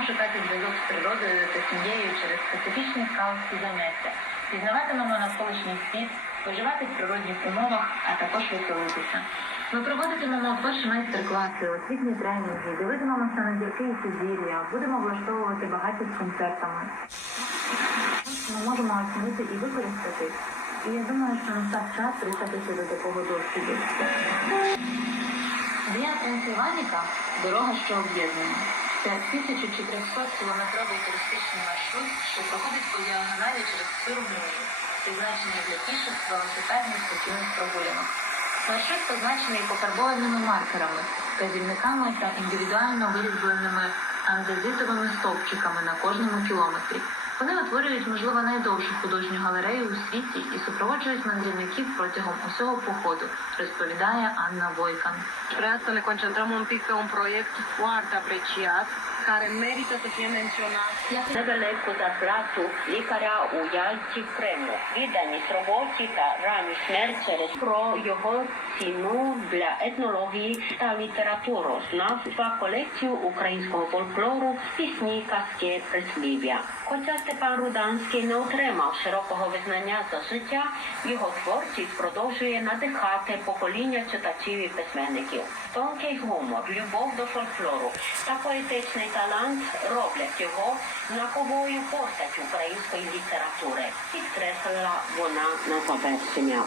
Будемо шукати зв'язок з природою та сім'єю через специфічні скаутські заняття. Пізнаватимемо навколишній світ, виживати в природних умовах, а також веселитися. Ми проводитимемо творчі майстер-класи, освітні тренінги, дивитимемося на зірки і сузір'я, будемо влаштовувати багаті з концертами. Ми можемо оцінити і використати. І я думаю, що настав час рухатися до такого досвіду. Віа Трансильваніка – дорога, що об'єднує. Це 1400-кілометровий туристичний маршрут, що проходить по діагоналі через всю Румунію, призначений для піших велосипедних спортивних прогулянок. Маршрут позначений пофарбованими маркерами, казівниками та індивідуально вирізбленими андезитовими стовпчиками на кожному кілометрі. Вони утворюють, можливо, найдовшу художню галерею у світі і супроводжують мандрівників протягом усього походу, розповідає Анна Войкан. Vrea să ne concentrăm un pic pe un care merită să fie menționat. Недалеко за плацу лікаря у Ялті Криму. Відданість роботі та ранню смерть через про його ціну для етнології та літературу, знавства, колекцію українського фольклору, пісні, казки, прислів'я. Хоча Степан Руданський не отримав широкого визнання за життя, його творчість продовжує надихати покоління читачів і письменників. Тонкий гумор, любов до фольклору та поетичний талант роблять його знаковою постаттю української літератури, підкреслила вона на завершення.